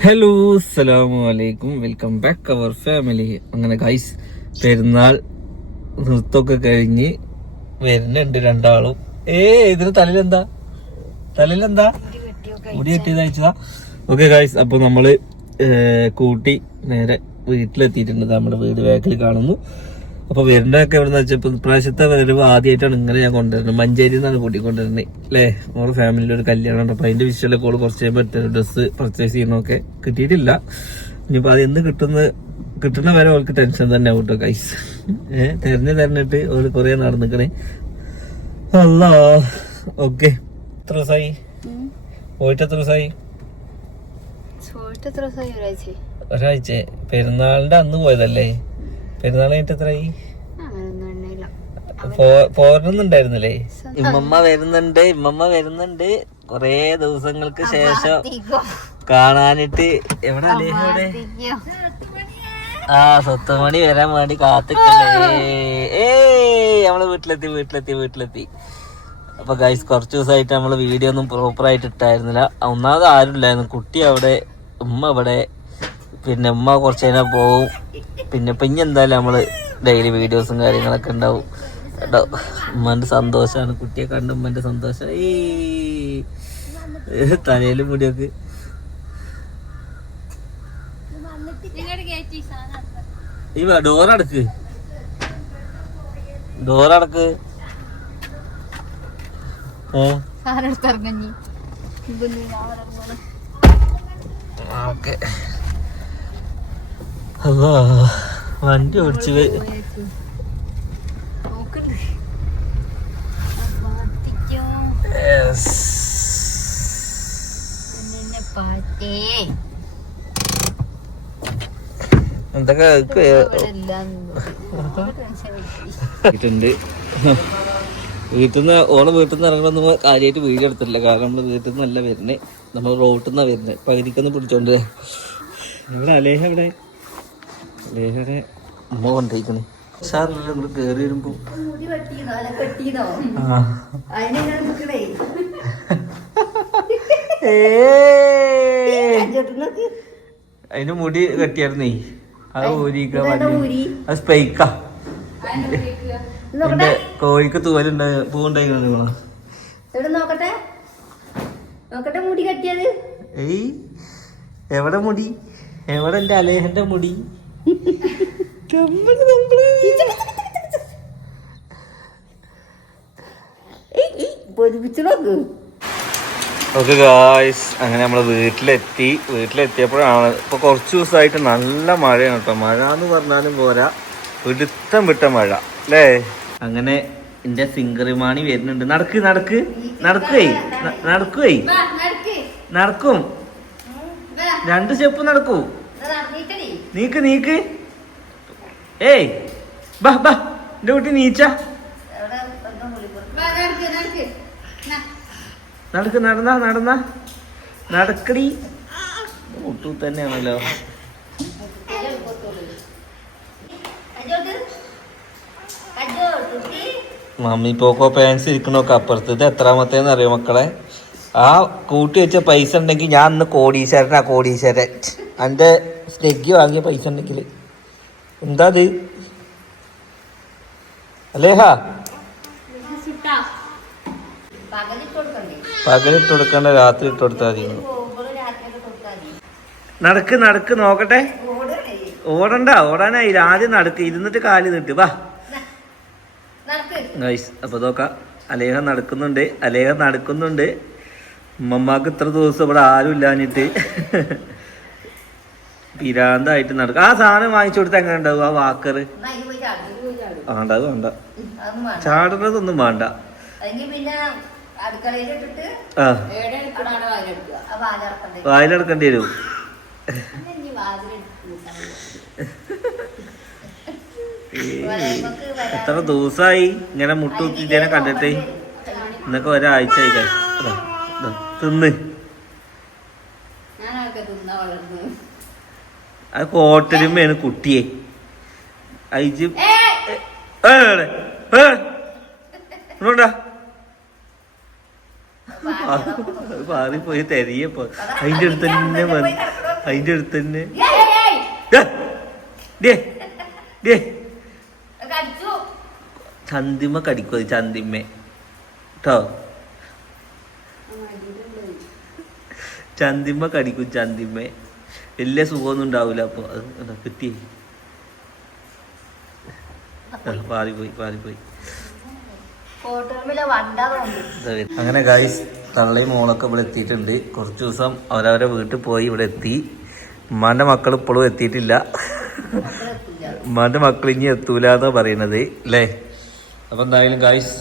Hello അസ്സലാമു അലൈക്കും welcome back our family അങ്ങനെ ഗൈസ് പെരുന്നാൾ നൃത്തമൊക്കെ കഴിഞ്ഞ് വരുന്നുണ്ട് രണ്ടാളും. ഏ ഇതിന് തലയിലെന്താ? തലയിലെന്താ? മുടി കെട്ടിയത് അയച്ചതാ. ഓക്കെ ഗൈസ് അപ്പൊ നമ്മൾ കൂട്ടി നേരെ വീട്ടിലെത്തിയിട്ടുണ്ട്. നമ്മുടെ വീട് ബാക്കിൽ കാണുന്നു. അപ്പൊ വരുന്നതൊക്കെ എവിടെ വെച്ചപ്പോ പ്രാവശ്യത്തെ വരവ് ആദ്യമായിട്ടാണ് ഇങ്ങനെ ഞാൻ കൊണ്ടുവരുന്നത്. മഞ്ചേരി നിന്നാണ് കൂട്ടിക്കൊണ്ടിരുന്നത് അല്ലേ നമ്മുടെ ഫാമിലിയിൽ ഒരു കല്യാണം ഉണ്ട് അപ്പൊ അതിന്റെ വിഷയമൊക്കെ കോൾ കുറച്ച് കഴിയുമ്പോൾ ഡ്രസ്സ് പർച്ചേസ് ചെയ്യണമൊക്കെ കിട്ടിയിട്ടില്ല. ഇനിയിപ്പോ അത് എന്ന് കിട്ടുന്ന കിട്ടുന്ന വരെ ഓൾക്ക് ടെൻഷൻ തന്നെ ആവും ഗൈസ് കൈസ് ഏഹ് തെരഞ്ഞു തെരഞ്ഞിട്ട് ഓൾ കൊറേ നടന്നിക്കണേ അല്ല ഓക്കെ. എത്ര ദിവസമായി പോയിട്ട് എത്ര ദിവസമായി ഒരാഴ്ച പെരുന്നാളിന്റെ അന്ന് പോയതല്ലേ? പെരുന്നാൾ കഴിഞ്ഞിട്ട് എത്രയായി പോരുന്നുണ്ടായിരുന്നില്ലേ? ഇമ്മമ്മ വരുന്നുണ്ട് ഇമ്മമ്മ വരുന്നുണ്ട്. കൊറേ ദിവസങ്ങൾക്ക് ശേഷം കാണാനിട്ട് എവിടെ അല്ലേ എവിടെ ആ സ്വത്തുമണി വരാൻ വേണ്ടി കാത്തിക്കണ്ടേ. ഏയ് നമ്മൾ വീട്ടിലെത്തി വീട്ടിലെത്തി വീട്ടിലെത്തി. അപ്പൊ ഗൈസ് കുറച്ച് ദിവസമായിട്ട് നമ്മൾ വീഡിയോ ഒന്നും പ്രോപ്പർ ആയിട്ട് ഇട്ടായിരുന്നില്ല. ഒന്നാമത് ആരും ഇല്ലായിരുന്നു കുട്ടി അവിടെ ഉമ്മ ഇവിടെ. പിന്നെ ഉമ്മ കുറച്ച് കഴിഞ്ഞാൽ പോവും. പിന്നെ ഇപ്പം ഇനി എന്തായാലും നമ്മൾ ഡെയിലി വീഡിയോസും കാര്യങ്ങളൊക്കെ ഉണ്ടാവും. കേട്ടോ ഉമ്മന്റെ സന്തോഷമാണ് കുട്ടിയെ കണ്ട് ഉമ്മന്റെ സന്തോഷം. ഈ തലയിലും മുടിയൊക്കെ ഈ ഡോറടക്ക് ഡോറടക്ക് ഏ? ഓക്കെ. അല്ലാ വണ്ടി ഓടിച്ച് എന്തൊക്കെ ഇവിടെ വീട്ടിൽ നിന്ന് ഓളെ വീട്ടിൽ നിന്ന് ഇറങ്ങണമെന്ന് കാര്യമായിട്ട് വീട് എടുത്തിട്ടില്ല. കാരണം നമ്മൾ വീട്ടിൽ നിന്നല്ല വരുന്നത് നമ്മൾ റോട്ടിൽ നിന്നാണ് വരുന്നത് പകുതിക്കൊന്ന് പിടിച്ചോണ്ട് ഇവിടെ അലേഹ എവിടെ? ഉമ്മ കൊണ്ടിരിക്കണേ സാറില്ല നമ്മൾ കയറി വരുമ്പോ അതിന്റെ മുടി കെട്ടിയായിരുന്നേ. അത് ഊരിക്കാൻ അത് സ്പൈക്ക. എന്റെ കോഴിക്ക് തൂവലുണ്ടായി പൂണ്ടായിരുന്നു എവിടെ നോക്കട്ടെ? നോക്കട്ടെ മുടി കെട്ടിയത്. ഏയ് എവിടെ മുടി? എവിടെ എന്റെ അലേഹന്റെ മുടി? കമ്പിൾ. പൊതിപ്പിച്ചു നോക്ക് ഓക്കെ ഗായ്സ് അങ്ങനെ നമ്മൾ വീട്ടിലെത്തി. വീട്ടിലെത്തിയപ്പോഴാണ് ഇപ്പൊ കുറച്ച് ദിവസമായിട്ട് നല്ല മഴയാണ് കേട്ടോ മഴ എന്ന് പറഞ്ഞാലും പോരാ. പിടുത്തം വിട്ട മഴ അല്ലേ? അങ്ങനെ എന്റെ സിംഗറിമാണി വരുന്നുണ്ട്. നടക്ക് നടക്ക്. നടക്കുവേ നടക്കുവേ. നടക്കും. രണ്ട് സ്റ്റെപ്പ് നടക്കൂ. നീക്ക് നീക്ക്. ഏയ് ബാ ബാ എന്റെ കുട്ടി നീച്ച. നടക്ക് നടന്ന നടന്ന. നടക്കടി. മുട്ടു തന്നെയാണല്ലോ മമ്മി പോക്കോ പാൻസ് ഇരിക്കണൊക്കെ അപ്പുറത്ത് ഇത് എത്രാമത്തേന്ന് അറിയോ മക്കളെ? ആ കൂട്ടി വെച്ച പൈസ ഉണ്ടെങ്കിൽ ഞാൻ ഇന്ന് കോടീശ്വരനാ കോടീശ്വരൻ. എന്റെ സ്നെഗ് വാങ്ങിയ പൈസ ഉണ്ടെങ്കിൽ. എന്താ അത്? അല്ലേഹ പകലിട്ട് കൊടുക്കണ്ട രാത്രി ഇട്ട് കൊടുത്താൽ മതി. നടക്ക് നടക്ക് നോക്കട്ടെ. ഓടണ്ട ഓടാനായി. ആദ്യം നടക്ക്. ഇരുന്നിട്ട് കാൽ നിട്ട്. വാ. നൈസ് അപ്പൊ നോക്കാം. അലേഹ നടക്കുന്നുണ്ട്. അലേഹ നടക്കുന്നുണ്ട്. ഉമ്മമാക്ക് ഇത്ര ദിവസം ഇവിടെ ആരും ഇല്ലാഞ്ഞിട്ട് പിരാന്തായിട്ട് നടക്കും ആ സാധനം വാങ്ങിച്ചു കൊടുത്താൽ എങ്ങനെ ഉണ്ടാവും? ആ വാക്കറ്. വേണ്ട അത് വേണ്ട. ചാടുന്നതൊന്നും വേണ്ട. വായിലടക്കേണ്ടി? വരും. എത്ര ദിവസമായി ഇങ്ങനെ മുട്ടുത്തിനെ കണ്ടിട്ട്? ഇന്നൊക്കെ ഒരാഴ്ച ആയി guys. ഇതാ, ഇതാ, തിന്ന്. അത് കോട്ടരുമയാണ് കുട്ടിയെ. അയിജ് പാറിപ്പോയി തെരിയപ്പോ. അതിന്റെ അടുത്ത് തന്നെ വന്ന് അതിന്റെ അടുത്ത് തന്നെ. ചന്തിമ്മ കടിക്കോ ചന്തിമ്മ. കേട്ടോ ചന്തിമ്മ കടിക്കും ചന്തിമ്മ. വലിയ സുഖമൊന്നും ഉണ്ടാവില്ല അപ്പൊ. അത് കിട്ടി. പാറിപ്പോയി പാറിപ്പോയി. അങ്ങനെ ഗായ്സ് തള്ളയും മോളൊക്കെ ഇവിടെ എത്തിയിട്ടുണ്ട്. കുറച്ച് ദിവസം അവരവരെ വീട്ടിൽ പോയി ഇവിടെ എത്തി. ഉമ്മാന്റെ മക്കൾ ഇപ്പോഴും എത്തിയിട്ടില്ല. ഉമ്മാന്റെ ഉമ്മാന്റെ മക്കൾ ഇനി എത്തൂല പറയണത് അല്ലേ? അപ്പൊ എന്തായാലും ഗായ്സ്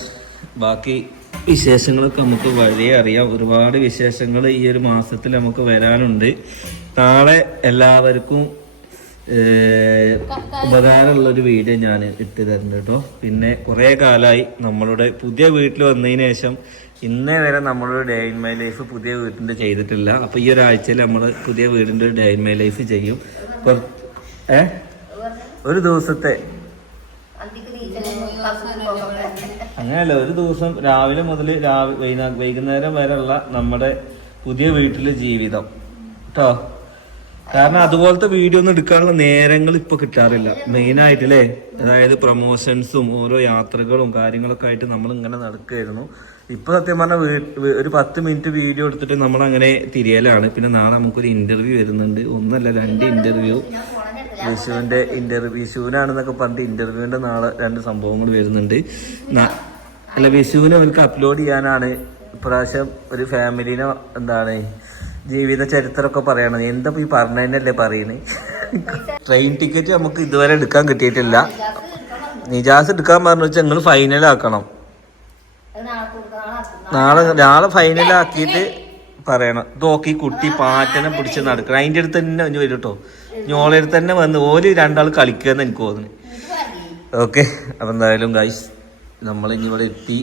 ബാക്കി വിശേഷങ്ങളൊക്കെ നമുക്ക് വഴിയേ അറിയാം. ഒരുപാട് വിശേഷങ്ങൾ ഈ ഒരു മാസത്തിൽ നമുക്ക് വരാനുണ്ട്. നാളെ എല്ലാവർക്കും ഏഹ്, ഉപകാരമുള്ള ഒരു വീഡിയോ ഞാൻ ഇട്ട് തരുന്നുണ്ട് കേട്ടോ. പിന്നെ കുറേ കാലമായി നമ്മളുടെ പുതിയ വീട്ടിൽ വന്നതിന് ശേഷം ഇന്നേ വരെ നമ്മളൊരു ഡേ ഇൻ മൈ ലൈഫ് പുതിയ വീട്ടിന്റെ ചെയ്തിട്ടില്ല. അപ്പൊ ഈ ഒരാഴ്ചയിൽ നമ്മൾ പുതിയ വീടിന്റെ ഒരു ഡേ ഇൻ മൈ ലൈഫ് ചെയ്യും ഏ? ഒരു ദിവസത്തെ അങ്ങനെയല്ല ഒരു ദിവസം രാവിലെ മുതൽ വൈകുന്നേരം വരെയുള്ള നമ്മുടെ പുതിയ വീട്ടിലെ ജീവിതം. കേട്ടോ കാരണം അതുപോലത്തെ വീഡിയോ ഒന്നും എടുക്കാനുള്ള നേരങ്ങൾ ഇപ്പൊ കിട്ടാറില്ല. മെയിൻ ആയിട്ടില്ലേ അതായത് പ്രൊമോഷൻസും ഓരോ യാത്രകളും കാര്യങ്ങളൊക്കെ ആയിട്ട് നമ്മൾ ഇങ്ങനെ നടക്കുകയായിരുന്നു. ഇപ്പൊ സത്യം പറഞ്ഞാൽ ഒരു പത്ത് മിനിറ്റ് വീഡിയോ എടുത്തിട്ട് നമ്മൾ അങ്ങനെ തിരിയലാണ്. പിന്നെ നാളെ നമുക്കൊരു ഇന്റർവ്യൂ വരുന്നുണ്ട്. ഒന്നല്ല രണ്ട് ഇന്റർവ്യൂ വിഷുവിന്റെ ഇന്റർവ്യൂ വിഷുവിനാണെന്നൊക്കെ പറഞ്ഞിട്ട് ഇന്റർവ്യൂവിന്റെ നാളെ രണ്ട് സംഭവങ്ങൾ വരുന്നുണ്ട്. അല്ല വിഷുവിനെ അവർക്ക് അപ്ലോഡ് ചെയ്യാനാണ് ഇപ്രാവശ്യം ഒരു ഫാമിലിനെ എന്താണ് ജീവിത ചരിത്രമൊക്കെ പറയണത്. എന്താ ഈ പറഞ്ഞതന്നെയല്ലേ പറയുന്നത് ട്രെയിൻ ടിക്കറ്റ് നമുക്ക് ഇതുവരെ എടുക്കാൻ കിട്ടിയിട്ടില്ല. നിജാസ് എടുക്കാൻ പറഞ്ഞു വെച്ചാൽ നിങ്ങൾ ഫൈനൽ ആക്കണം. നാളെ നാളെ ഫൈനലാക്കിയിട്ട് പറയണം. നോക്കി കുട്ടി പാറ്റനെ പിടിച്ച് നടക്കണം. അതിന്റെ അടുത്ത് തന്നെ വരും കേട്ടോ ഞോളെ തന്നെ വന്ന് ഓൽ രണ്ടാൾ കളിക്കുകയെന്ന് എനിക്ക് തോന്നുന്നു. ഓക്കെ അപ്പം എന്തായാലും ഗൈസ് നമ്മൾ ഇനി ഇവിടെ എത്തി.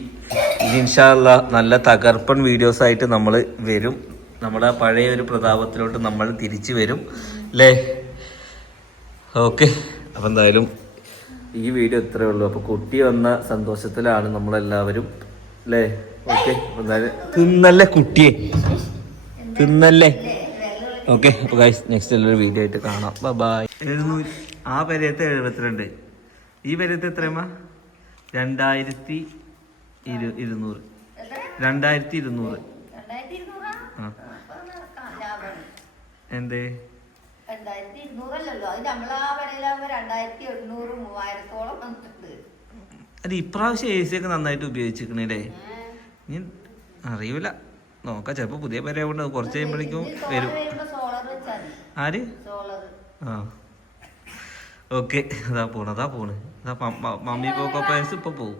ഇൻഷാല്ല നല്ല തകർപ്പൻ വീഡിയോസ് ആയിട്ട് നമ്മൾ വരും. നമ്മുടെ പഴയ ഒരു പ്രതാപത്തിലോട്ട് നമ്മൾ തിരിച്ചു വരും. അല്ലേ ഓക്കെ അപ്പം എന്തായാലും ഈ വീഡിയോ ഇത്രയേ ഉള്ളൂ. അപ്പോൾ കുട്ടി വന്ന സന്തോഷത്തിലാണ് നമ്മളെല്ലാവരും. അല്ലേ ഓക്കെ എന്തായാലും തിന്നല്ലേ കുട്ടിയെ? തിന്നല്ലേ? ഓക്കെ അപ്പോൾ ഗൈസ് നെക്സ്റ്റ് ഉള്ളൊരു വീഡിയോ ആയിട്ട് കാണാം. ബൈ എഴുന്നൂറ് ആ പെരയത്തെ എഴുപത്തിരണ്ട്. ഈ പെരയത്തെ എത്രയമ്മ? രണ്ടായിരത്തി ഇരു ഇരുന്നൂറ്. രണ്ടായിരത്തി ഇരുന്നൂറ്. ആ. എന്തേ? രണ്ടായിരത്തി ഇരുന്നൂറല്ലല്ലോ. അത് നമ്മളാ വരയിലാകുമ്പോ രണ്ടായിരത്തി എണ്ണൂറ് മൂവായിരത്തോളം വന്നിട്ടുണ്ട്. അത് ഇപ്രാവശ്യം എ സി ഒക്കെ നന്നായിട്ട് ഉപയോഗിച്ചിരിക്കണേ ഇനി അറിയൂല. നോക്കാം. ചിലപ്പോൾ പുതിയ പേരെ കൊണ്ട് കുറച്ച് കഴിയുമ്പോഴേക്കും വരും. ആര്? ആ. ഓക്കെ. അതാ പോണ് അതാ പോണ്. അതാ മമ്മി പോക്കോ പേഴ്സ് ഇപ്പൊ പോവും.